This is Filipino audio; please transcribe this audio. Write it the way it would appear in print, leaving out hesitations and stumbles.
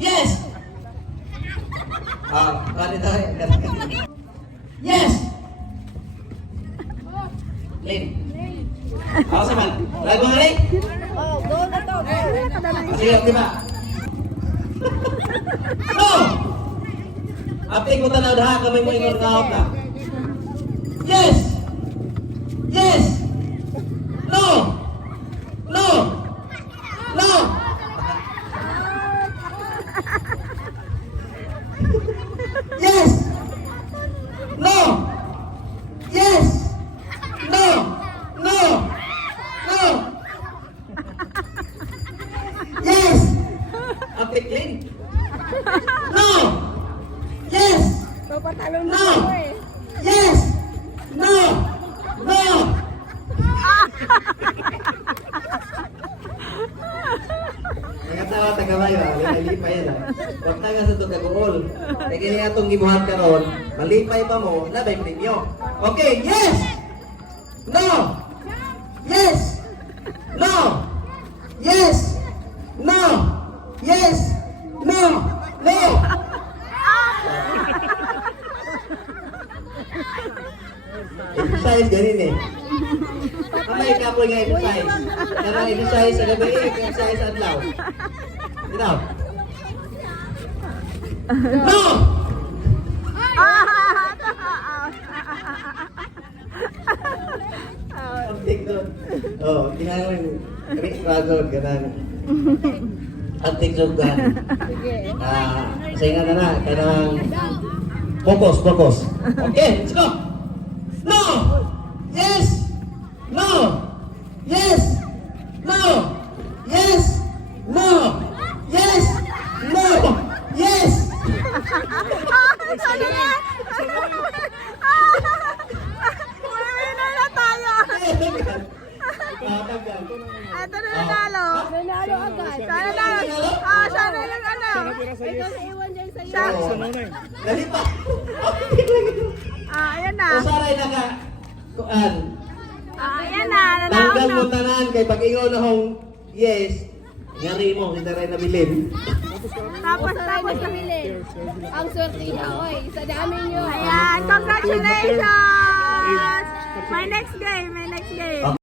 Yes! Kali tayo. Yes! Lane. Ako sa man. Lahat mga Lane? Oh, go na to. Sige, di ba? No! Apik mo tanaw daha, kamay mo ingon nga na. Yes! Yes! No! No! No! Yes! No! Yes! No! No! No! Yes! Apik Lane. No! Yes! Papatalon na No! ako eh. Yes! No! No! Nagatawa ta kabayo, malipay na. Huwag na nga sa ito kagool. Kaya kaya nga itong gibuhat ka ron, malipay pa mo, nabay premyo. Okay, yes! No! Yes! No! Yes! No! Yes! No! No! Exercise ganin eh. Kamay ka po nga exercise. Karang exercise sa gabi, exercise adlaw. Ito. No! Antik doon. Oh, tingnan mo yung Chris Razor, ganun. Antik joke ka. Saingan na kanang focus, focus. Okay, let's go! No! Yes! No! Yes! No! Yes! No! Yes! No! Yes! Sana na! Winner na tayo! Ito na nanalo. Nanalo agad. Sana na. Sana lang ano. Ikaw na iwan dyan sa iyo. Dali pa! Ayan na. Usaray na ka. Kuan. Ayan na. Nanalo Tanggal na. mo tanan kay pag ingon na hong yes. Ngari mo, hindi rin nabilin. Tapos namili. Ang swerte niya, oy. Sa dami niyo. Ayan. Congratulations! My next game. My next game.